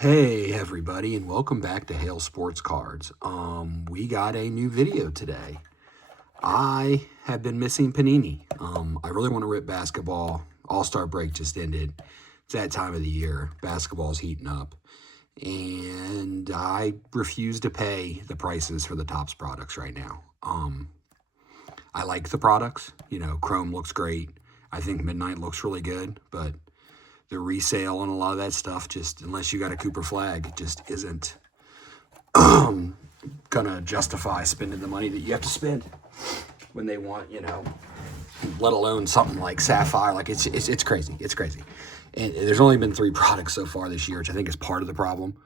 Hey everybody, and welcome back to Hale Sports Cards. We got a new video today. I have been missing Panini. I really want to rip basketball. All-Star break just ended. It's that time of the year. Basketball's heating up. And I refuse to pay the prices for the Topps products right now. I like the products. You know, Chrome looks great. I think Midnight looks really good, but the resale on a lot of that stuff, just unless you got a Cooper flag, just isn't gonna justify spending the money that you have to spend when they want, you know, let alone something like Sapphire. Like it's crazy. It's crazy. And there's only been 3 products so far this year, which I think is part of the problem.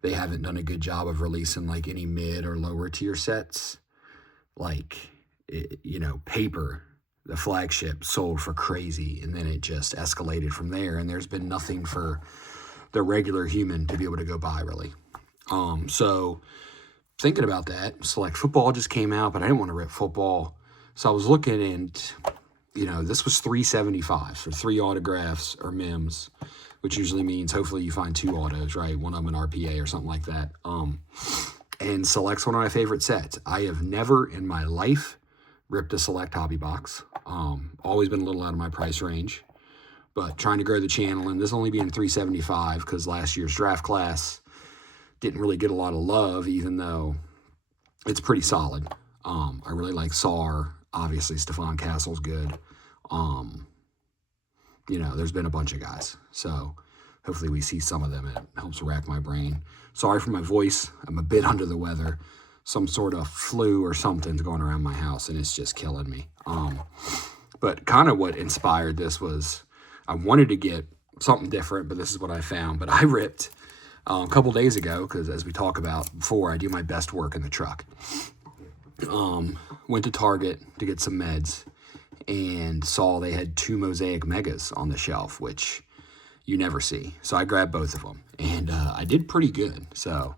They haven't done a good job of releasing like any mid or lower tier sets. Like, you know, Paper, the flagship, sold for crazy, and then it just escalated from there, and there's been nothing for the regular human to be able to go buy, really. So thinking about that, Select Football just came out, but I didn't want to rip football, so I was looking, and you know, this was $3.75 for 3 autographs or MIMs, which usually means hopefully you find 2 autos, right? One of them an RPA or something like that. And Select's one of my favorite sets. I have never in my life ripped a Select hobby box. Always been a little out of my price range, but trying to grow the channel, and this only being $3.75 because last year's draft class didn't really get a lot of love, even though it's pretty solid. I really like Saar. Obviously, Stephon Castle's good. You know, there's been a bunch of guys, so hopefully we see some of them. It helps rack my brain. Sorry for my voice. I'm a bit under the weather. Some sort of flu or something's going around my house, and it's just killing me. But kind of what inspired this was I wanted to get something different, but this is what I found. But I ripped a couple days ago, because as we talk about before, I do my best work in the truck. Went to Target to get some meds and saw they had 2 Mosaic Megas on the shelf, which you never see. So I grabbed both of them, and I did pretty good. So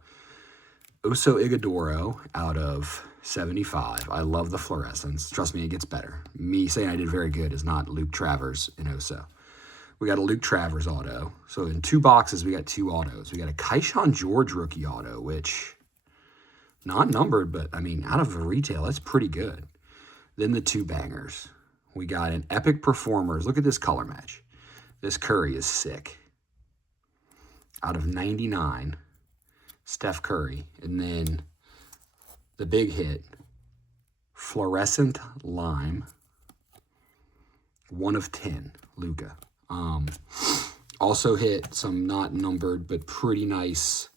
Oso Ighodaro out of 75. I love the fluorescence. Trust me, it gets better. Me saying I did very good is not Luke Travers in Oso. We got a Luke Travers auto. So in 2 boxes, we got 2 autos. We got a Keyshawn George rookie auto, which not numbered, but I mean, out of the retail, that's pretty good. Then the 2 bangers. We got an Epic Performers. Look at this color match. This Curry is sick. Out of 99. Steph Curry, and then the big hit, Fluorescent Lime, 1 of 10, Luka. Also hit some not numbered, but pretty nice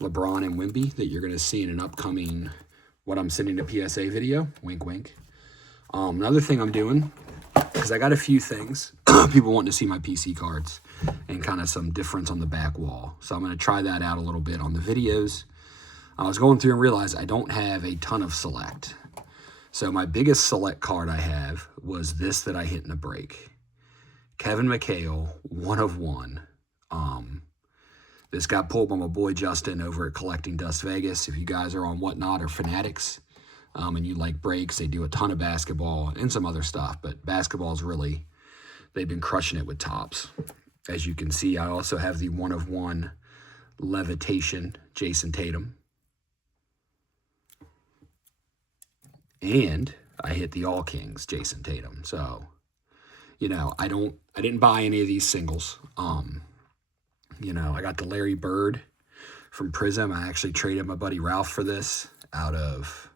LeBron and Wemby that you're going to see in an upcoming, what I'm sending to PSA video, wink, wink. Another thing I'm doing, because I got a few things, people wanting to see my PC cards, and kind of some difference on the back wall. So I'm going to try that out a little bit on the videos. I was going through and realized I don't have a ton of Select. So my biggest Select card I have was this that I hit in the break. Kevin McHale, 1 of 1. This got pulled by my boy Justin over at Collecting Dust Vegas. If you guys are on Whatnot or Fanatics, and you like breaks, they do a ton of basketball and some other stuff. But basketball's really, they've been crushing it with Topps. As you can see, I also have the 1 of 1 Levitation Jason Tatum. And I hit the All Kings Jason Tatum. So, you know, I didn't buy any of these singles. You know, I got the Larry Bird from Prism. I actually traded my buddy Ralph for this out of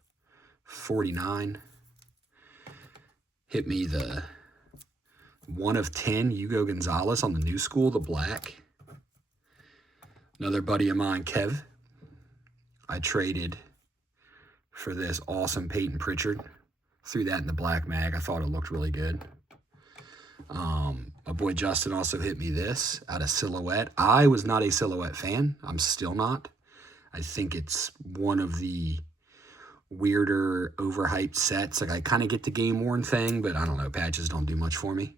49. Hit me the 1 of 10 Hugo Gonzalez on the new school, the black. Another buddy of mine, Kev, I traded for this awesome Peyton Pritchard. Threw that in the black mag. I thought it looked really good. My boy Justin also hit me this out of Silhouette. I was not a Silhouette fan. I'm still not. I think it's one of the weirder, overhyped sets. Like, I kind of get the game-worn thing, but I don't know. Patches don't do much for me.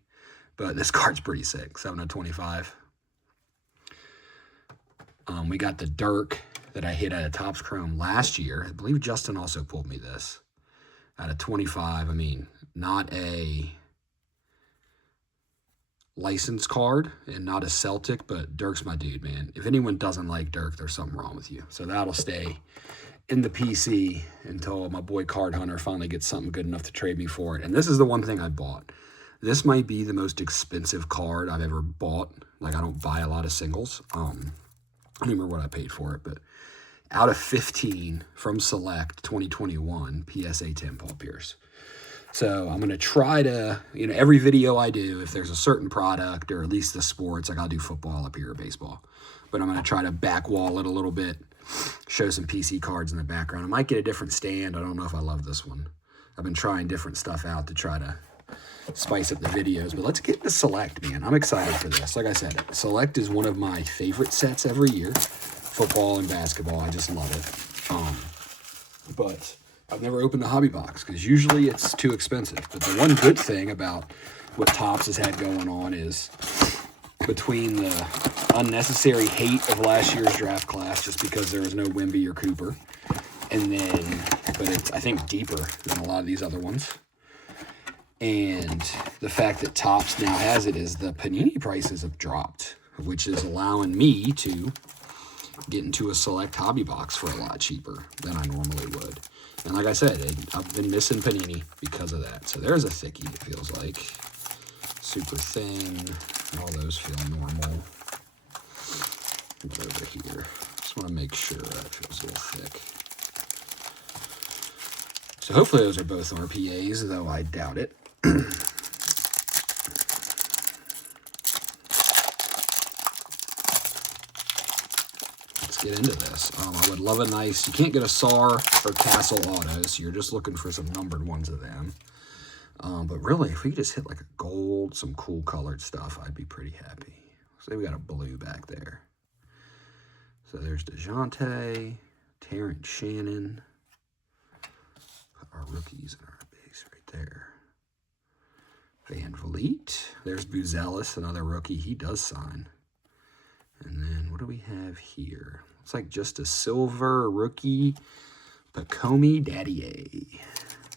But this card's pretty sick. 7 of 25. We got the Dirk that I hit out of Topps Chrome last year. I believe Justin also pulled me this out of 25. I mean, not a license card and not a Celtic, but Dirk's my dude, man. If anyone doesn't like Dirk, there's something wrong with you. So that'll stay in the PC until my boy Card Hunter finally gets something good enough to trade me for it. And this is the one thing I bought. This might be the most expensive card I've ever bought. Like, I don't buy a lot of singles. I don't remember what I paid for it, but out of 15 from Select 2021 PSA 10 Paul Pierce. So I'm going to try to, every video I do, if there's a certain product or at least the sports, like I'll do football up here or baseball, but I'm going to try to back wall it a little bit, show some PC cards in the background. I might get a different stand. I don't know if I love this one. I've been trying different stuff out to try to spice up the videos, but let's get the Select, man. I'm excited for this. Like I said, Select is one of my favorite sets every year. Football and basketball, I just love it. But I've never opened a hobby box because usually it's too expensive. But the one good thing about what Topps has had going on is between the unnecessary hate of last year's draft class just because there was no Wemby or Cooper, and then, but it's, I think, deeper than a lot of these other ones. And the fact that Topps now has it is the Panini prices have dropped, which is allowing me to get into a Select hobby box for a lot cheaper than I normally would. And like I said, I've been missing Panini because of that. So there's a thickie, it feels like. Super thin. All those feel normal. What's over here? Just want to make sure that feels a little thick. So hopefully those are both RPAs, though I doubt it. Get into this. I would love a nice, you can't get a SAR or Castle auto, so you're just looking for some numbered ones of them. But really, if we could just hit like a gold, some cool colored stuff, I'd be pretty happy. Say we got a blue back there. So there's DeJounte, Terrence Shannon. Put our rookies in our base right there. Van Vliet. There's Buzelis, another rookie. He does sign. And then what do we have here? Looks like just a silver rookie, Pacomi Daddier.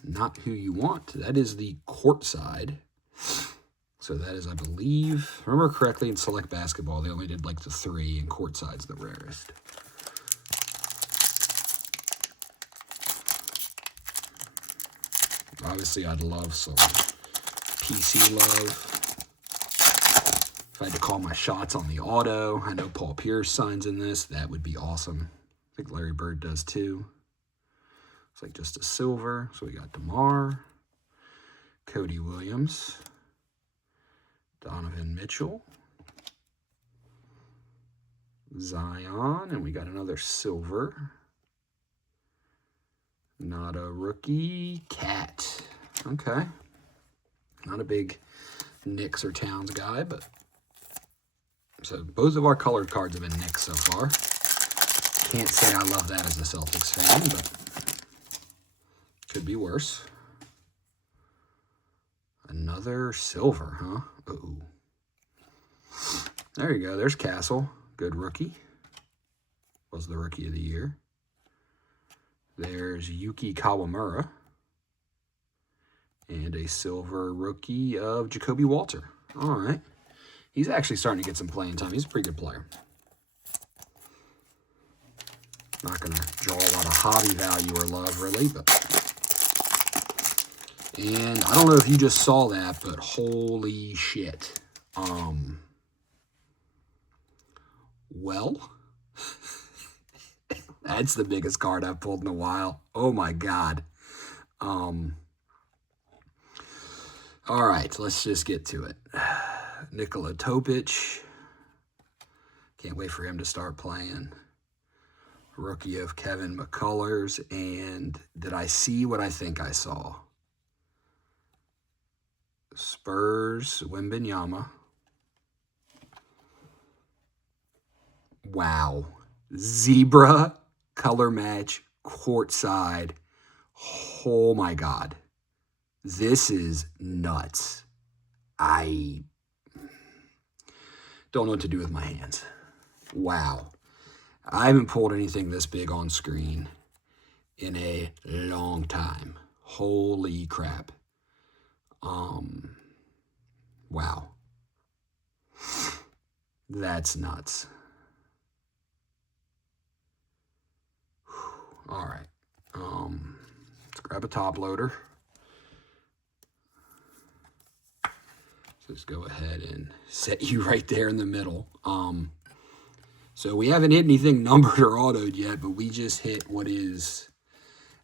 Not who you want. That is the courtside. So that is, I believe, if I remember correctly, in Select Basketball, they only did like the 3, and courtside's the rarest. Obviously, I'd love some PC love. If I had to call my shots on the auto, I know Paul Pierce signs in this. That would be awesome. I think Larry Bird does too. It's like just a silver. So we got DeMar, Cody Williams, Donovan Mitchell, Zion, and we got another silver. Not a rookie. Cat. Okay. Not a big Knicks or Towns guy, but so both of our colored cards have been Knicks so far. Can't say I love that as a Celtics fan, but could be worse. Another silver, huh? Uh-oh. There you go. There's Castle. Good rookie. Was the rookie of the year. There's Yuki Kawamura. And a silver rookie of Jacoby Walter. All right. He's actually starting to get some playing time. He's a pretty good player. Not going to draw a lot of hobby value or love, really, but... And I don't know if you just saw that, but holy shit. Well, that's the biggest card I've pulled in a while. Oh, my God. All right, let's just get to it. Nikola Topic. Can't wait for him to start playing. Rookie of Kevin McCullers. And did I see what I think I saw? Spurs, Wembanyama. Wow. Zebra color match courtside. Oh my God. This is nuts. I don't know what to do with my hands. Wow. I haven't pulled anything this big on screen in a long time. Holy crap. Wow. That's nuts. All right. Let's grab a top loader. Just go ahead and set you right there in the middle. So we haven't hit anything numbered or autoed yet, but we just hit what is,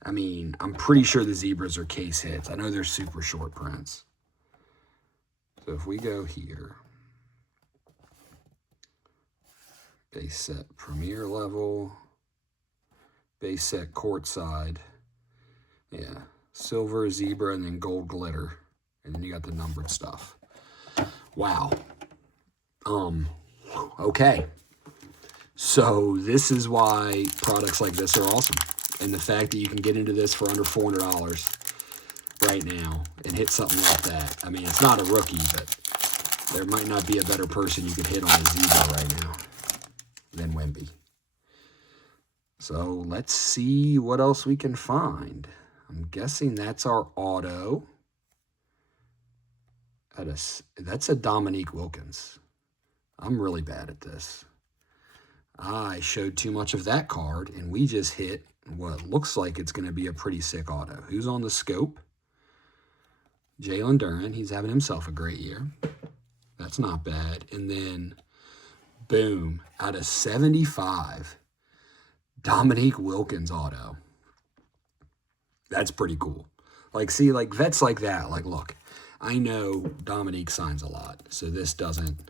I mean, I'm pretty sure the zebras are case hits. I know they're super short prints. So if we go here, base set premier level, base set courtside, yeah, silver, zebra, and then gold glitter. And then you got the numbered stuff. Wow. Okay. So this is why products like this are awesome. And the fact that you can get into this for under $400 right now and hit something like that. I mean, it's not a rookie, but there might not be a better person you could hit on a zebra right now than Wemby. So let's see what else we can find. I'm guessing that's our auto. That's a Dominique Wilkins. I'm really bad at this. I showed too much of that card, and we just hit what looks like it's going to be a pretty sick auto. Who's on the scope? Jalen Duren. He's having himself a great year. That's not bad. And then, boom, out of 75, Dominique Wilkins auto. That's pretty cool. Like, see, like, vets like that, like, look, I know Dominique signs a lot, so this doesn't,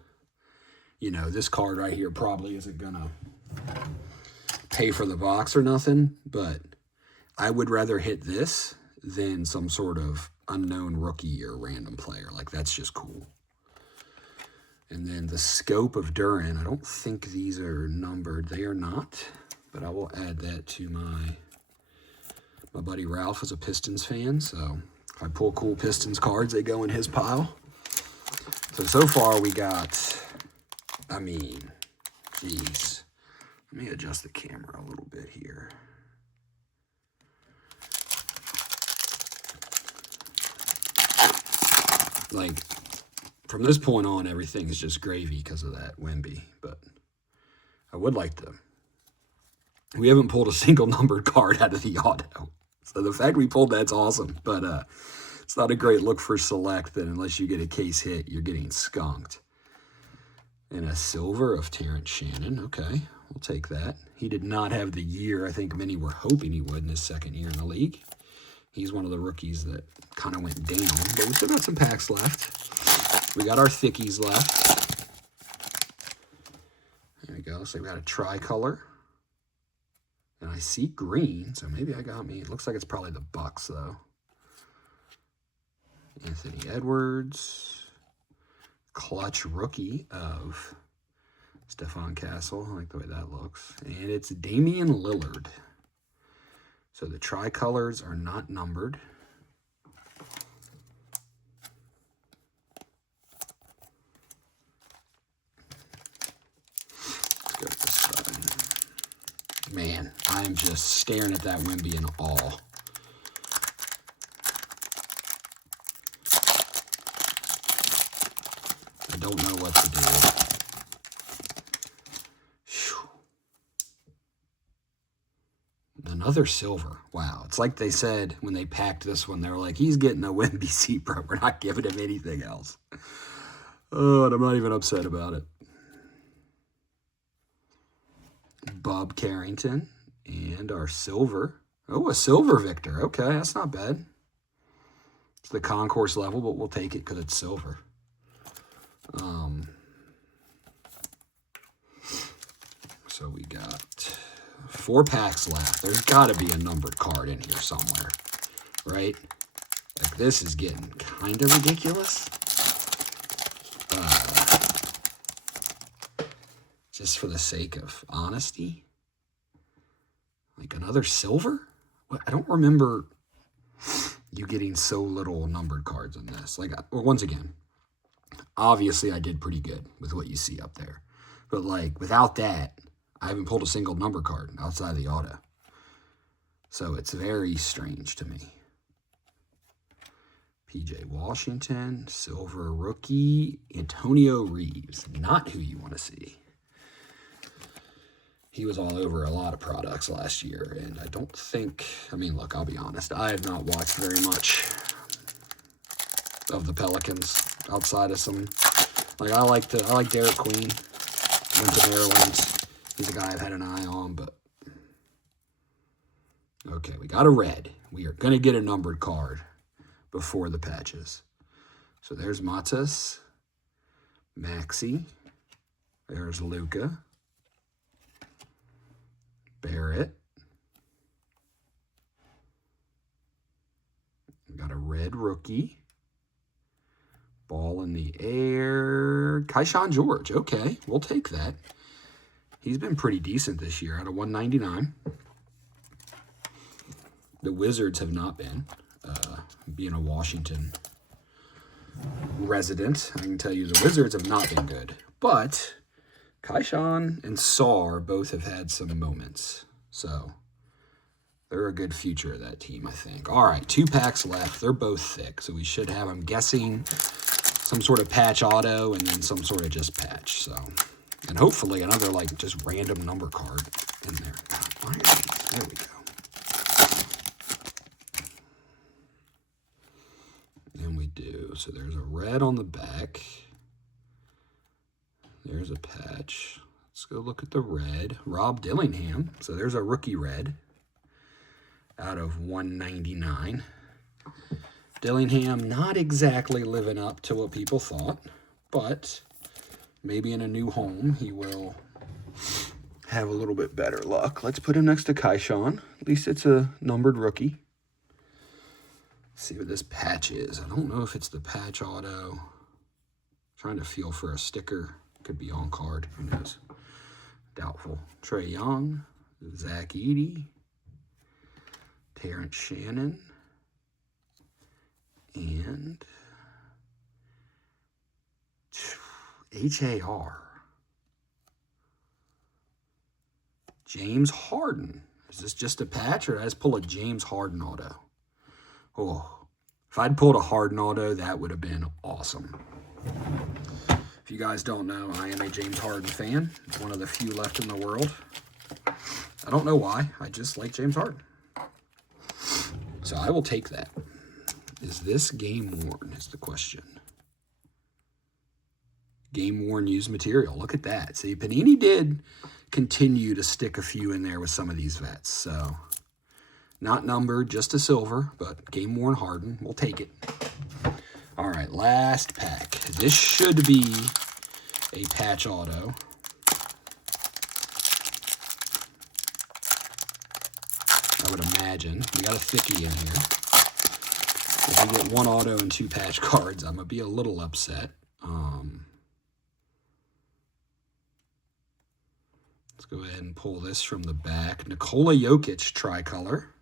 you know, this card right here probably isn't going to pay for the box or nothing, but I would rather hit this than some sort of unknown rookie or random player. Like, that's just cool. And then the scope of Duren, I don't think these are numbered. They are not, but I will add that to my buddy Ralph is a Pistons fan, so if I pull cool Pistons cards, they go in his pile. So far we got, I mean, geez. Let me adjust the camera a little bit here. Like, from this point on, everything is just gravy because of that Wemby. But I would like to. We haven't pulled a single numbered card out of the auto. So the fact we pulled that's awesome. But it's not a great look for select that unless you get a case hit, you're getting skunked. And a silver of Terrence Shannon. Okay, we'll take that. He did not have the year I think many were hoping he would in his second year in the league. He's one of the rookies that kind of went down. But we still got some packs left. We got our thickies left. There we go. So we got a tricolor. And I see green, so maybe I got me. It looks like it's probably the Bucks, though. Anthony Edwards. Clutch rookie of Stephon Castle. I like the way that looks. And it's Damian Lillard. So the tricolors are not numbered. Let's go to this side. Man, I'm just staring at that Wemby in awe. I don't know what to do. Whew. Another silver. Wow. It's like they said when they packed this one, they were like, he's getting a Wemby Zebra. We're not giving him anything else. Oh, and I'm not even upset about it. Bob Carrington and our silver. Oh, a silver Victor. Okay, that's not bad. It's the concourse level, but we'll take it because it's silver. So we got 4 packs left. There's got to be a numbered card in here somewhere, right? Like, this is getting kind of ridiculous. Just for the sake of honesty. Like, another silver? What? I don't remember you getting so little numbered cards in this. Like, well, once again, obviously I did pretty good with what you see up there. But, like, without that, I haven't pulled a single number card outside of the auto. So it's very strange to me. PJ Washington, silver rookie, Antonio Reeves. Not who you want to see. He was all over a lot of products last year, and I don't think, I mean, look, I'll be honest, I have not watched very much of the Pelicans outside of some, like, I like Derek Queen, went to Maryland. He's a guy I've had an eye on, but, okay, we got a red. We are going to get a numbered card before the patches. So there's Matas, Maxey, there's Luka, Barrett. We got a red rookie. Ball in the air. Keyshawn George. Okay, we'll take that. He's been pretty decent this year out of 199. The Wizards have not been. Being a Washington resident, I can tell you the Wizards have not been good. But Keyshawn and Sarr both have had some moments. So they're a good future of that team, I think. All right, 2 packs left. They're both thick, so we should have, I'm guessing, some sort of patch auto and then some sort of just patch. So, and hopefully another, like, just random number card in there. God, why are these? There we go. And we do. So there's a red on the back. There's a patch. Let's go look at the red. Rob Dillingham. So there's a rookie red out of 199. Dillingham not exactly living up to what people thought, but maybe in a new home he will have a little bit better luck. Let's put him next to Keyshawn. At least it's a numbered rookie. Let's see what this patch is. I don't know if it's the patch auto. Trying to feel for a sticker. Could be on card. Who knows? Doubtful. Trae Young, Zach Edey, Terrence Shannon, and HAR. James Harden. Is this just a patch, or did I just pull a James Harden auto? Oh, if I'd pulled a Harden auto, that would have been awesome. If you guys don't know, I am a James Harden fan. One of the few left in the world. I don't know why. I just like James Harden. So I will take that. Is this game worn is the question. Game worn used material. Look at that. See, Panini did continue to stick a few in there with some of these vets. So not numbered, just a silver, but game worn Harden. We'll take it. All right, last pack. This should be a patch auto. I would imagine. We got a thickie in here. If we get 1 auto and 2 patch cards, I'm going to be a little upset. Let's go ahead and pull this from the back. Nikola Jokic tricolor.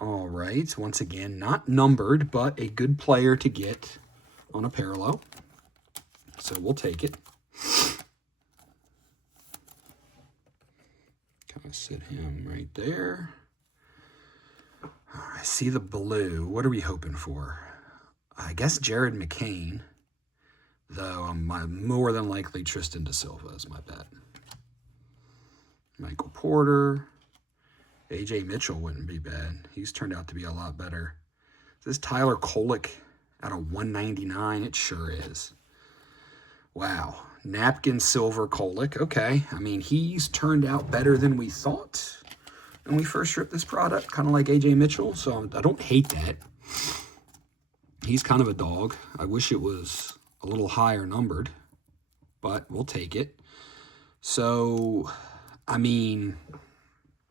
All right, once again, not numbered, but a good player to get on a parallel. So we'll take it. Kind of sit him right there. I see the blue. What are we hoping for? I guess Jared McCain, though I'm more than likely Tristan da Silva is my bet. Michael Porter. AJ Mitchell wouldn't be bad. He's turned out to be a lot better. Is this Tyler Kolek out of 199? It sure is. Wow. Napkin silver Kolek. Okay. I mean, he's turned out better than we thought when we first shipped this product. Kind of like AJ Mitchell. So I don't hate that. He's kind of a dog. I wish it was a little higher numbered, but we'll take it. So, I mean,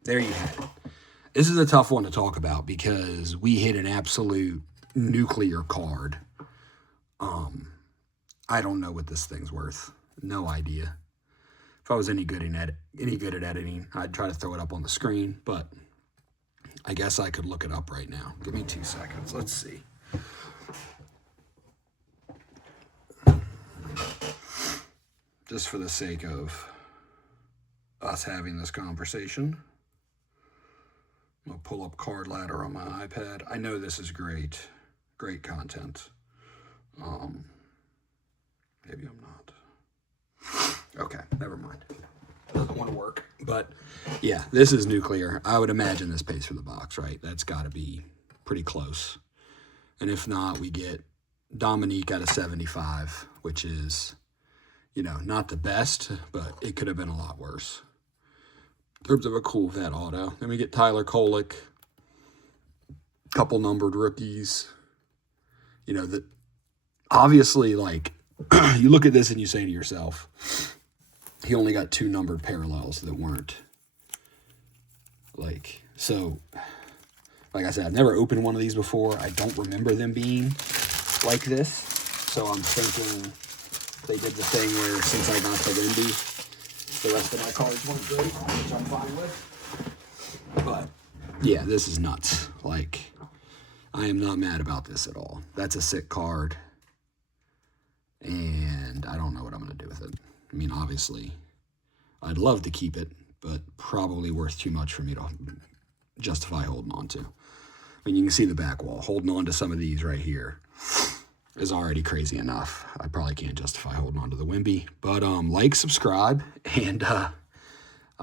there you have it. This is a tough one to talk about because we hit an absolute nuclear card. I don't know what this thing's worth. No idea. If I was any good at editing, I'd try to throw it up on the screen, but I guess I could look it up right now. Give me 2 seconds. Let's see. Just for the sake of us having this conversation, I'm going to pull up Card Ladder on my iPad. I know this is great. Great content. Maybe I'm not. Okay, never mind. Doesn't want to work. But yeah, this is nuclear. I would imagine this pays for the box, right? That's got to be pretty close. And if not, we get Dominique out of 75, which is, you know, not the best, but it could have been a lot worse. In terms of a cool vet auto. Then we get Tyler Kolek, couple numbered rookies. You know, that obviously, like, you look at this and you say to yourself, he only got 2 numbered parallels that weren't, like, so, like I said, I've never opened one of these before. I don't remember them being like this. So I'm thinking they did the thing where since I got the Wendy, the rest of my cards weren't great, which I'm fine with. But, yeah, this is nuts. Like, I am not mad about this at all. That's a sick card. And I don't know what I'm going to do with it. I mean, obviously, I'd love to keep it, but probably worth too much for me to justify holding on to. I mean, you can see the back wall. Holding on to some of these right here is already crazy enough. I probably can't justify holding on to the Wimby. But like, subscribe, and I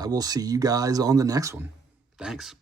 will see you guys on the next one. Thanks.